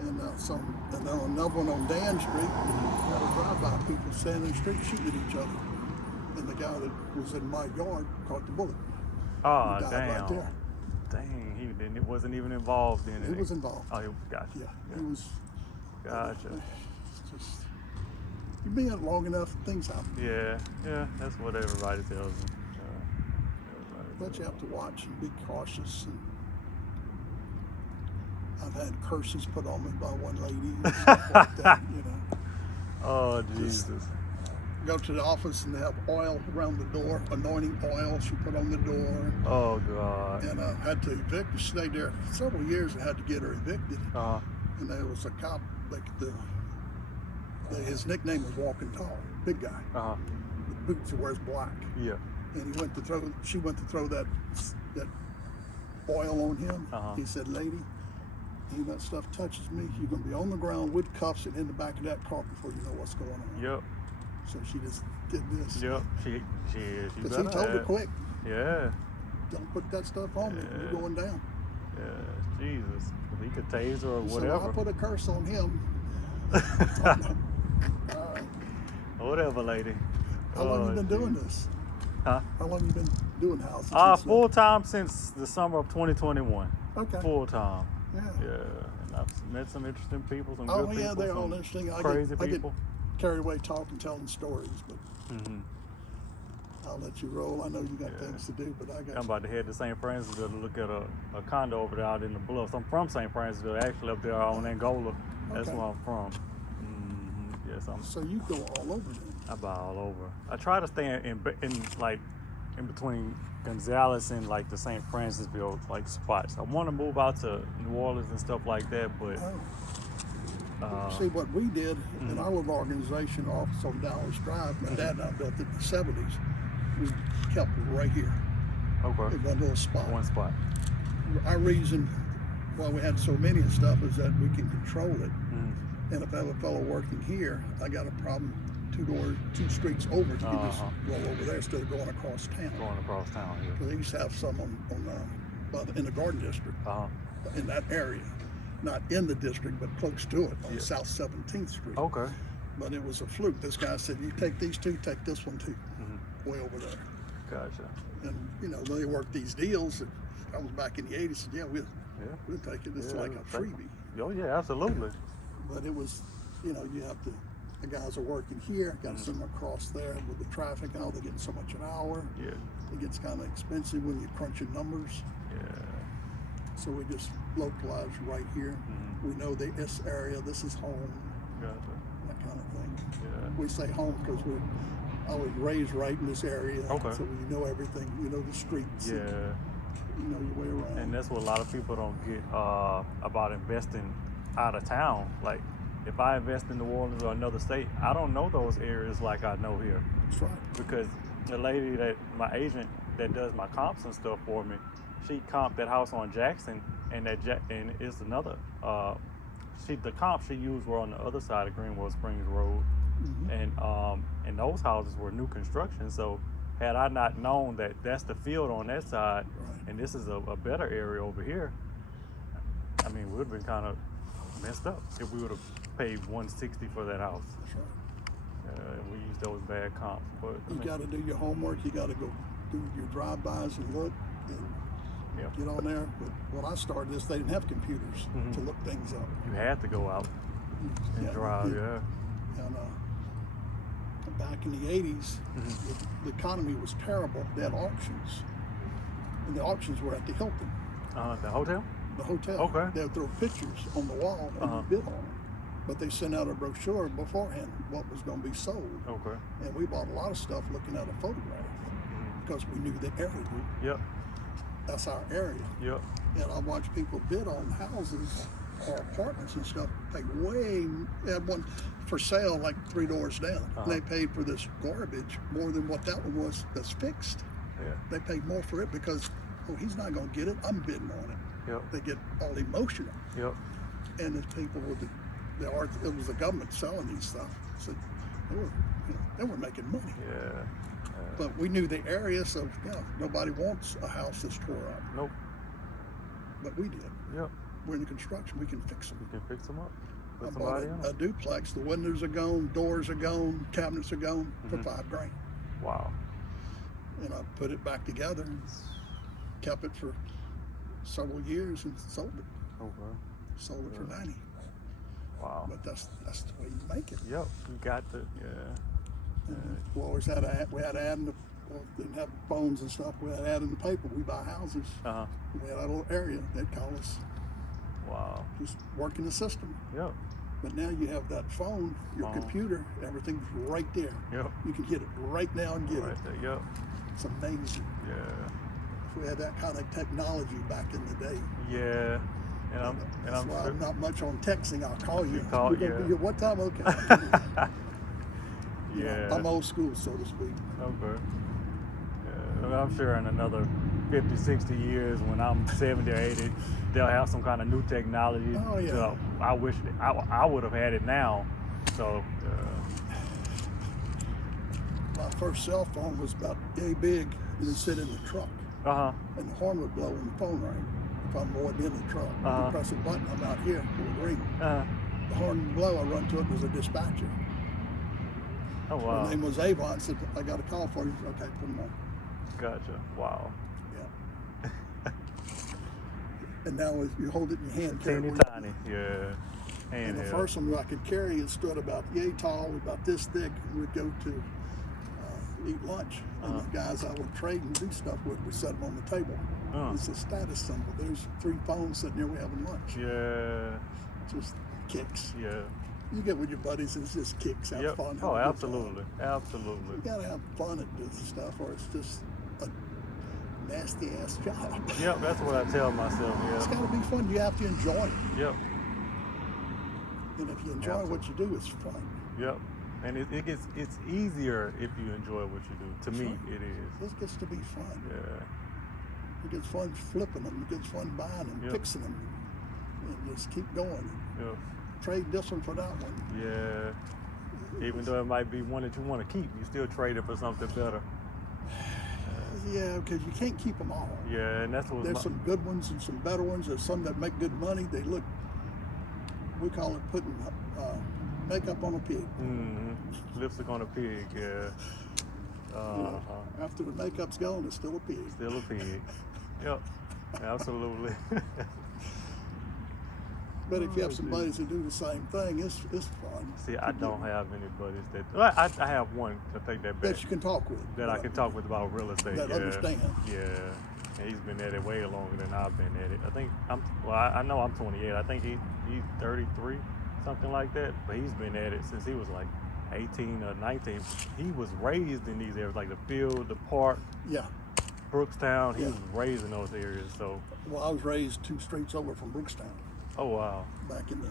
And and then another one on Dan Street, had a drive-by, people standing in the street shooting at each other. And the guy that was in my yard caught the bullet. Oh, He died damn. right there. Dang, he didn't. It wasn't even involved in it. He was involved. Oh, he gotcha. Yeah, he was. Gotcha. It's just, you've been in it long enough, things happen. Yeah, that's what everybody tells me. But you have to watch and be cautious. And I've had curses put on me by one lady and stuff like that, you know. Oh, Jesus. Go to the office and they have oil around the door, anointing oil she put on the door. Oh, God. And I had to evict her. She stayed there several years and had to get her evicted. Uh-huh. And there was a cop, like his nickname was Walking Tall, big guy. Uh-huh. With boots, he wears black. Yeah. and she went to throw that oil on him. Uh-huh. He said, "Lady, if that stuff touches me, you're gonna be on the ground with cuffs and in the back of that car before you know what's going on." Yep. So she just did this. Yep. She is. You Because he better told her have- quick, Yeah. "Don't put that stuff on me. Yeah. You're going down." Yeah. Jesus. He could tase her or So whatever. I put a curse on him. All right. Whatever, lady. How long Oh, you been doing geez. this? Huh? How long you been doing houses? and stuff? Full time since the summer of 2021. Okay. Full time. Yeah. Yeah. And I've met some interesting people, some Oh good yeah, people, they're some all interesting. crazy I get people. carried away talking, telling stories, but Hmm. I'll let you roll. I know you got Yeah. things to do, but I got I'm about to head to St. Francisville to look at a condo over there out in the Bluffs. I'm from St. Francisville, actually up there on Angola. That's Okay. where I'm from. Yes, I'm So you go all over then. about all over. I try to stay in like in between Gonzales and like the St. Francisville like spots. I want to move out to New Orleans and stuff like that, but Oh. See what we did Mm-hmm. in our little organization office on Dallas Drive. My dad and I built it in the '70s. We kept it right here okay, in one little spot. one spot. Our reason why we had so many and stuff is that we can control it. Mhm. And if I have a fellow working here, I got a problem 2 streets over. You can just Uh-huh. roll over there instead of going across town. Going across town here. They used to have some in the Garden District in that area, not in the district, but close to it on Yeah. South 17th Street. Okay. But it was a fluke. This guy said, "You take these two, take this one too, Mhm. way over there." Gotcha. And they worked these deals. I was back in the '80s. Said, "Yeah, we'll take it. It's Yeah, like a we'll take freebie." Oh yeah, absolutely. But it was, you have to. The guys are working here. Got to send them across there with the traffic. How they're getting so much an hour. Yeah. It gets kind of expensive when you're crunching numbers. Yeah. So we just localize right here. Mhm. We know this area. This is home. Gotcha. That kind of thing. Yeah. We say home because I was raised right in this area. Okay. So you know everything. You know the streets. Yeah. And you know your way around. And that's what a lot of people don't get about investing out of town. Like, if I invest in New Orleans or another state, I don't know those areas like I know here. That's right. Because the lady my agent that does my comps and stuff for me, she comped that house on Jackson, and and it's another. The comps she used were on the other side of Greenwell Springs Road, and those houses were new construction. So had I not known that that's the field on that side, Right. and this is a better area over here, I mean, we would have been kind of messed up if we would have paid $160 for that house. That's right. We used those bad comps, but I You mean, got to do your homework. You got to go do your drive-bys and look and yeah, get on there. But when I started this, they didn't have computers Mhm. to look things up. you had to go out and Yeah, drive. yeah. Yeah. And back in the '80s, Mhm. the economy was terrible. They had auctions, and the auctions were at the Hilton, The hotel. the hotel. Okay. They would throw pictures on the wall and Uh-huh. you bid on them. But they sent out a brochure beforehand what was going to be sold. Okay. And we bought a lot of stuff looking at a photograph because we knew the area. Yep. That's our area. Yep. And I watched people bid on houses or apartments and stuff, pay they had one for sale like 3 doors down. Uh-huh. And they paid for this garbage more than what that one was that's fixed. Yeah. They paid more for it because, he's not going to get it. I'm bidding on it. Yep. They get all emotional. Yep. And there's people with it was the government selling these stuff. So they were making money. Yeah. But we knew the area, so nobody wants a house that's tore up. Nope. But we did. Yep. We're in the construction. We can fix them. You can fix them up. I Put bought somebody in a 'em. duplex. The windows are gone, doors are gone, cabinets are gone for Mhm. $5,000. Wow. And I put it back together and kept it for several years and sold it. Okay. Sold it for $90. Wow. But that's the way you make it. Yep. You got the We always had we had to add in didn't have phones and stuff. We had to add in the paper. We buy houses. Uh huh. We had a little area. They'd call us, Wow. just working the system. Yep. But now you have that phone, your Phone. computer, everything's right there. Yep. You can hit it right now and get Right it. there. Yep. It's amazing. Yeah. If we had that kind of technology back in the day. Yeah. And That's I'm why sure. I'm not much on texting. I'll call you. call- We're gonna yeah. be here what time? Okay. Yeah. I'm old school, so to speak. Okay. I'm sure in another 50, 60 years, when I'm 70 or 80, they'll have some kind of new technology. Oh, yeah. So I wish I would have had it now. So, My first cell phone was about yay big, and it sit in the truck, and the horn would blow when the phone rang. If I'm going in the truck, you press a button, I'm out here, it would ring. The horn would blow, I run to it, there's a dispatcher. Oh, wow. Her name was Avon, said, I got a call for you. Okay, put them on. Gotcha. Wow. Yeah. And now you hold it in your hand. carry it Teeny where you- tiny. Yeah. And the Handheld. first one I could carry, it stood about yay tall, about this thick. We'd go to eat lunch, and the guys I would trade and do stuff with would set them on the table. It's a status symbol. There's 3 phones sitting there, we having lunch. Yeah. Just kicks. Yeah. You get with your buddies, it's just kicks, have Yep. fun. have Oh, a good absolutely. time. Absolutely. You gotta have fun at this stuff, or it's just a nasty ass job. Yep. That's what I tell myself. It's Yeah. gotta be fun. You have to enjoy it. Yep. And if you enjoy what you do, it's fun. Yep. And it's easier if you enjoy what you do. To me, it is. This gets to be fun. Yeah. It gets fun flipping them. It gets fun buying them, Yep. fixing them, and just keep going. Yep. Trade this one for that one. Yeah. Even though it might be one that you want to keep, you still trade it for something better. Yeah, because you can't keep them all. Yeah, and that's what There's some good ones and some better ones. There's some that make good money. They look, we call it putting makeup on a pig. Lipstick on a pig. Yeah. After the makeup's gone, it's still a pig. Still a pig. Yep. Absolutely. But if you have some buddies that do the same thing, it's fun. See, I don't have any buddies that. Well, I have one to take that back. That you can talk with. That I can talk with about real estate. That yeah. understand. Yeah. And he's been at it way longer than I've been at it. I think I know I'm 28. I think he's 33, something like that. But he's been at it since he was like 18 or 19. He was raised in these areas, like the field, the park, Yeah. Brookstown. He Yeah. was raised in those areas. So, Well, I was raised 2 streets over from Brookstown oh wow. back in the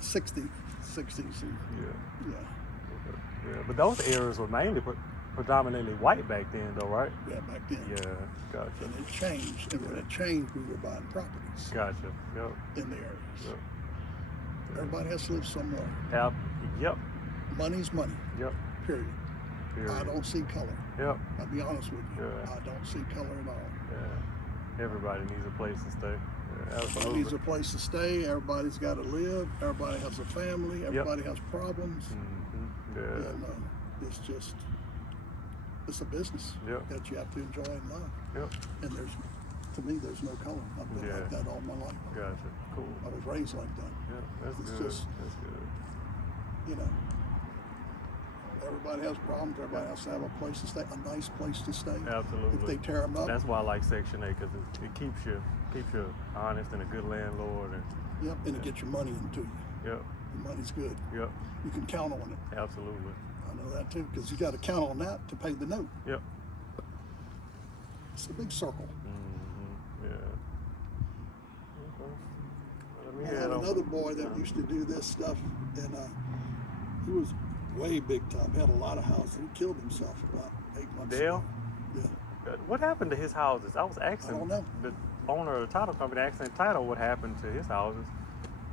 60s. And, Yeah. yeah. But those areas were mainly predominantly white back then, though, right? Yeah, back then. Yeah. Gotcha. And it changed. And when it changed, we were buying properties Gotcha. Yep. in the areas. Yep. Everybody has to live somewhere. Yep. Money's money, Yep. period. Period. I don't see color. Yep. I'll be honest with you. Yeah. I don't see color at all. Yeah. Everybody needs a place to stay. Yeah, Everybody absolutely. needs a place to stay. Everybody's got to live. Everybody has a family. Everybody has problems. Yeah. And it's just, it's a business Yep. that you have to enjoy and love. Yep. And to me, there's no color. I've been Yeah. like that all my life. Gotcha. Cool. I was raised like that. Yeah. That's It's good. just- That's good. You know, everybody has problems. Everybody has to have a place to stay, a nice place to stay. Absolutely. If they tear them up, That's why I like Section 8, because it keeps you honest and a good landlord. And yep, and it gets your money into you. yep. Your money's good. Yep. You can count on it. Absolutely. I know that too, because you got to count on that to pay the note. Yep. It's a big circle. Yeah. Okay. Let me I head had on. another boy that used to do this stuff, and he was way big time. Had a lot of houses. He killed himself about 8 months Dale? ago. Yeah. What happened to his houses? I was asking I don't know. the owner of the title company, asking title what happened to his houses.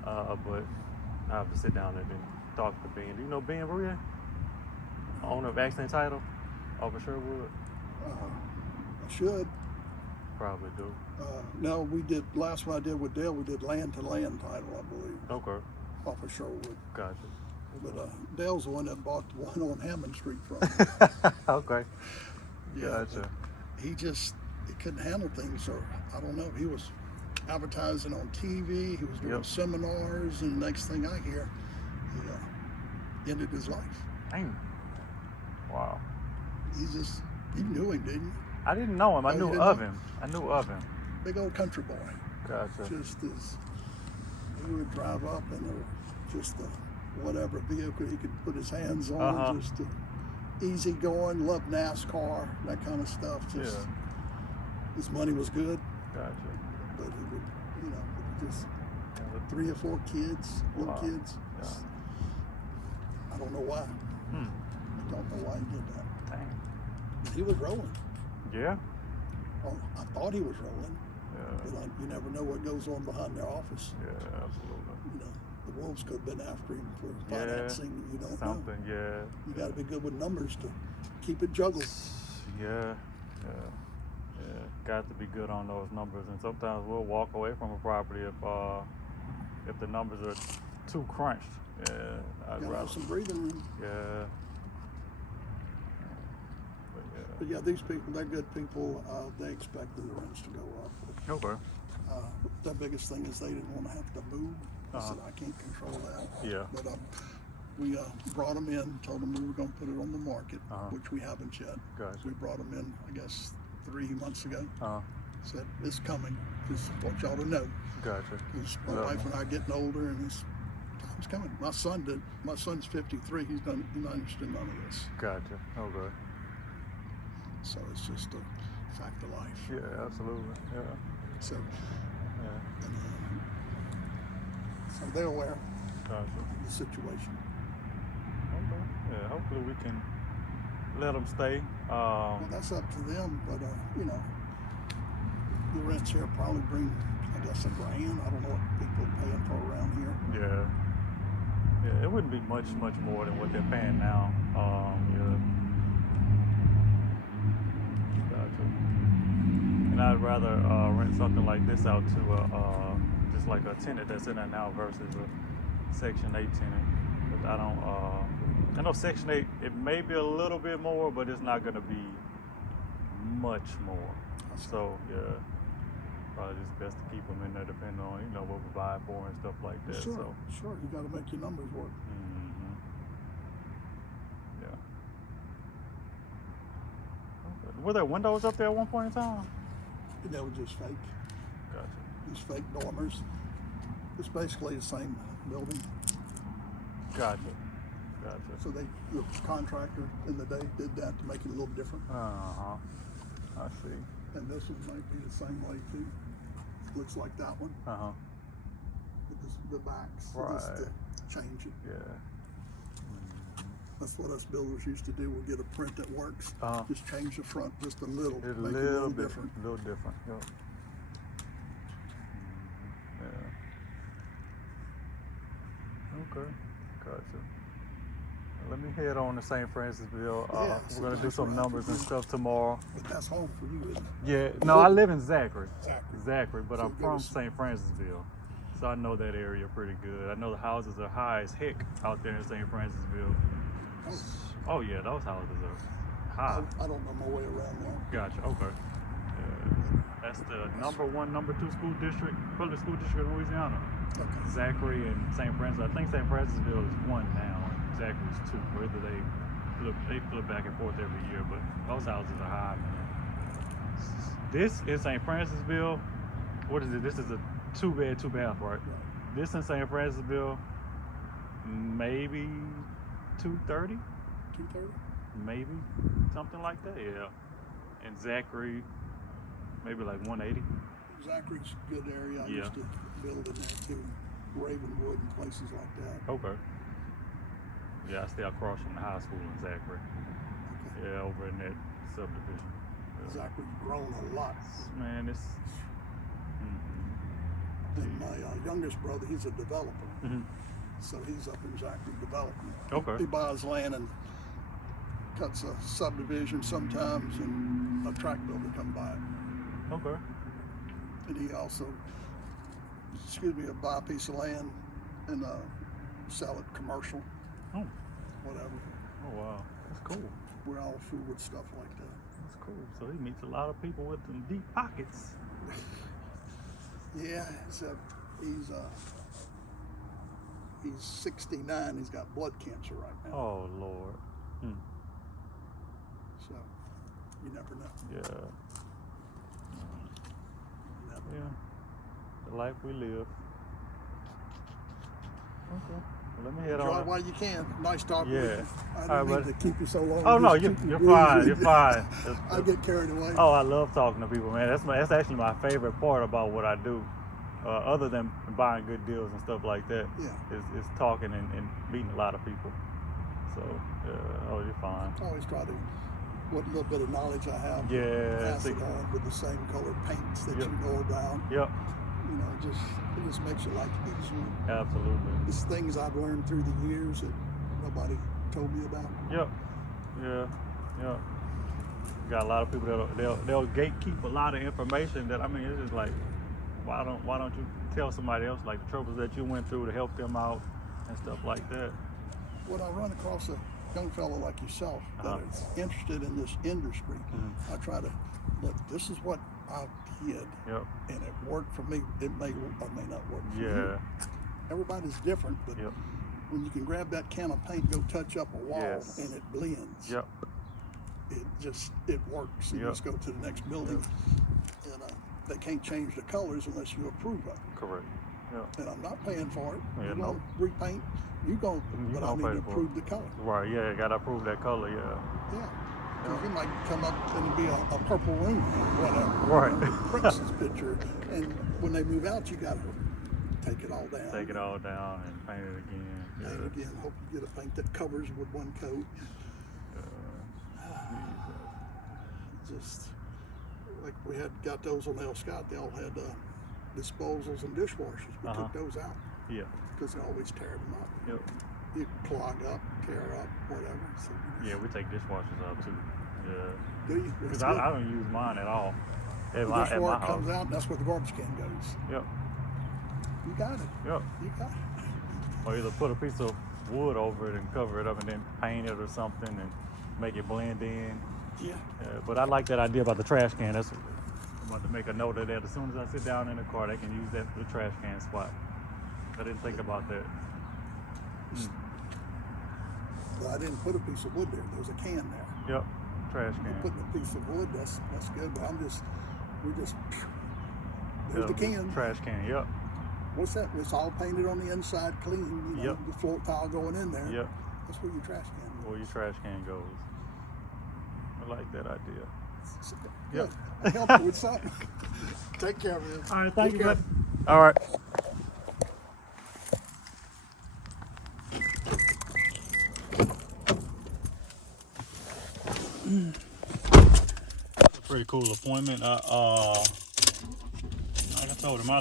But I have to sit down and talk to Ben. Do you know Ben Berea? Owner of Accent Title over Sherwood? I should. Probably do. No, we did, last one I did with Dale, we did land to land title, I believe, Okay. off of Sherwood. Gotcha. But Dale's the one that bought the one on Hammond Street from me. Okay. Yeah, Gotcha. he couldn't handle things, or I don't know. He was advertising on TV. He was doing Yep. seminars, and next thing I hear, he ended his life. Dang. Wow. You knew him, didn't you? I didn't know him. I Oh, you knew didn't of know? him. I knew of him. Big old country boy. Gotcha. Just as he would drive up in just whatever vehicle he could put his hands on, Uh-huh. just easy going, loved NASCAR, that kind of stuff. Just his money was good, Gotcha. but he would, just 3 or 4 kids, little Wow. kids. Yeah. I don't know why. Hmm. I don't know why he did that. Dang. He was rolling. Yeah. Oh, I thought he was rolling, Yeah. but you never know what goes on behind their office. Yeah. Absolutely. You know, the Wolves could have been after him for Yeah. financing. You don't know. Something. Yeah. You got to be good with numbers to keep it juggled. Yeah. Yeah. Yeah. Got to be good on those numbers, and sometimes we'll walk away from a property if the numbers are too crunched. Yeah. I'd Got to rather. have some breathing room. Yeah. But yeah. But yeah, these people, they're good people. They expected the rents to go up. Okay. The biggest thing is they didn't want to have to move. I said, I can't control that. Yeah. But we brought them in, told them we were going to put it on the market, which we haven't yet. Gotcha. We brought them in, I guess, 3 months ago. Said, it's coming. Just want y'all to know. Gotcha. Because my wife and I are getting older, and it's time's coming. My son's 53. He's not interested in none of this. Gotcha. Okay. So it's just a fact of life. Yeah, absolutely. Yeah. So, Yeah. and, so they're aware Gotcha. of the situation. Okay. Yeah. Hopefully we can let them stay. Well, that's up to them, but you know, the rents here probably bring, I guess, $1,000. I don't know what people are paying for around here. Yeah. Yeah. It wouldn't be much more than what they're paying now. Yeah. Gotcha. And I'd rather rent something like this out to just like a tenant that's in there now versus a Section 8 tenant. But I don't. I know Section 8, it may be a little bit more, but it's not going to be much more. So yeah, probably just best to keep them in there, depending on what we buy for and stuff like that. Sure, So. sure, you got to make your numbers work. Mm-hmm. Yeah. Okay. Were there windows up there at one point in time? And that was just fake. Gotcha. These fake dormers. It's basically the same building. Gotcha. Gotcha. So the contractor in the day did that to make it a little different. Uh-huh. I see. And this one might be the same way too. Looks like that one. Uh-huh. With the backs. Right. Just to change it. Yeah. That's what us builders used to do. We'll get a print that works. Just change the front just a little. It's make a it little bit different. A little different. Yep. Yeah. Okay. Gotcha. Let me head on to St. Francisville. Yeah, we're gonna do some numbers and stuff tomorrow. But that's home for you, isn't it? Yeah. No, I live in Zachary. Zachary. But So I'm go from to- St. Francisville, so I know that area pretty good. I know the houses are high as heck out there in St. Francisville. Oh yeah, those houses are high. I don't know my way around there. Gotcha. Okay. Yeah. That's the number 1, number 2 school district, public school district in Louisiana. Okay. Zachary and St. Francis. I think St. Francisville is 1 now, and Zachary's 2. Whether they flip back and forth every year, but those houses are high, man. This in St. Francisville, what is it? This is a 2-bed, 2-bath, right? This in St. Francisville, maybe 230, 230? maybe something like that. Yeah. And Zachary, maybe like 180. Zachary's a good area. I Yeah. used to build in there too. Ravenwood and places like that. Okay. Yeah, I stay across from the high school in Zachary. Okay. Yeah, over in that subdivision. Yeah. Zachary's grown a lot. Man, it's. And my youngest brother, he's a developer. Mhm. So he's up in Zachary developing. Okay. He buys land and cuts a subdivision sometimes, and a track builder come by it. Okay. And he also, will buy a piece of land and sell it commercial, Oh. whatever. Oh wow, that's cool. We're all fool with stuff like that. That's cool. So he meets a lot of people with them deep pockets. Yeah, except he's 69. He's got blood cancer right now. Oh Lord. So you never know. Yeah. Never. Yeah. The life we live. Okay. Well, let me head Enjoy on. while you can. Nice talking Yeah. with you. I All didn't right, mean to keep you so long. Oh no, Just you're keep fine. breathing. You're fine. I get carried away. Oh, I love talking to people, man. That's actually my favorite part about what I do. Other than buying good deals and stuff like that, Yeah. is talking and meeting a lot of people. So, oh, you're fine. I always try to what little bit of knowledge I have. Yeah, Pass see. it on with the same colored paints that Yep. you know about. Yep, You know, it just makes your life easier. absolutely. It's things I've learned through the years that nobody told me about. Yep, yeah, yeah. Got a lot of people they'll gatekeep a lot of information that, I mean, it's just like, why don't you tell somebody else like the troubles that you went through to help them out and stuff like that. When I run across a young fellow like yourself that Uh-huh. is interested in this industry, I try to look. This is what I did, Yep, and it worked for me. It may or may not work for you. yeah, Everybody's different, but yep, when you can grab that can of paint, go touch up a wall, Yes. and it blends, yep, it works. You Yep. just go to the next building, and they can't change the colors unless you approve of it. correct. Yep. And I'm not paying for it. Yeah, You're no. gonna repaint. You gonna, but I gonna need pay to for it. approve the color. Right, yeah, gotta approve that color, yeah. Yeah. 'Cause you might come up and be a purple room or whatever. Right. You know, Prince's picture. And when they move out, you gotta take it all down. Take it all down and paint it again. Yeah. And again, hope you get a paint that covers with one coat. Just like we had got those on El Scott, they all had disposals and dishwashers. We Uh-huh. took those out Yeah. because they always tear them up. Yep. You clog up, tear up, whatever. So you Yeah, we take dishwashers out too. Yeah. do you? Because That's I good. don't use mine at all. The At my dishwasher house. comes out, and that's where the garbage can goes. Yep. You got it. Yep. You got it. Or either put a piece of wood over it and cover it up and then paint it or something and make it blend in. Yeah. But I like that idea about the trash can. That's I'm about to make a note of that. As soon as I sit down in the car, they can use that for the trash can spot. I didn't think about that. Well, I didn't put a piece of wood there. There's a can there. Yep. Trash You're can. putting a piece of wood. That's good. But we're just. There's Yeah, the can. Trash can. Yep. What's that? It's all painted on the inside, clean. You know, Yep. the floor tile going in there. Yep. That's where your trash can goes. Where your trash can goes. I like that idea. So, Yep. good. I helped you with something. Take care, man. All right. Thank Take you. care. Man. All right. Pretty cool appointment. Like I told him, I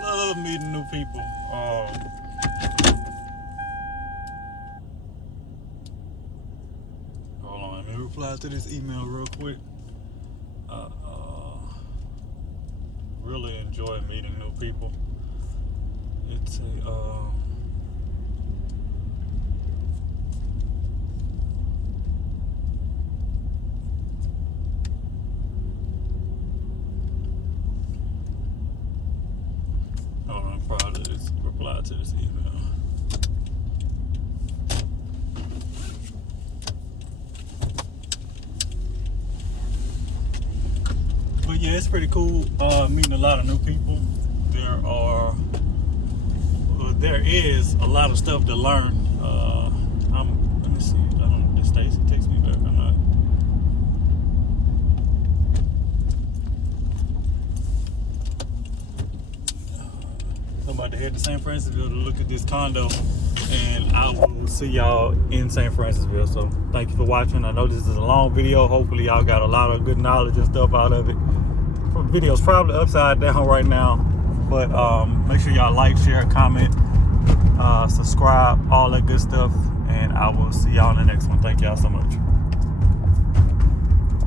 love meeting new people. Hold on, let me reply to this email real quick. Really enjoy meeting new people. It's a hold on, I'm proud of this reply to this email. But yeah, it's pretty cool meeting a lot of new people. There is a lot of stuff to learn. Let me see. I don't know if Stacy takes me back or not. I'm about to head to St. Francisville to look at this condo, and I will see y'all in St. Francisville. So thank you for watching. I know this is a long video. Hopefully y'all got a lot of good knowledge and stuff out of it. The video's probably upside down right now, but make sure y'all like, share, comment, subscribe, all that good stuff, and I will see y'all in the next one. Thank y'all so much.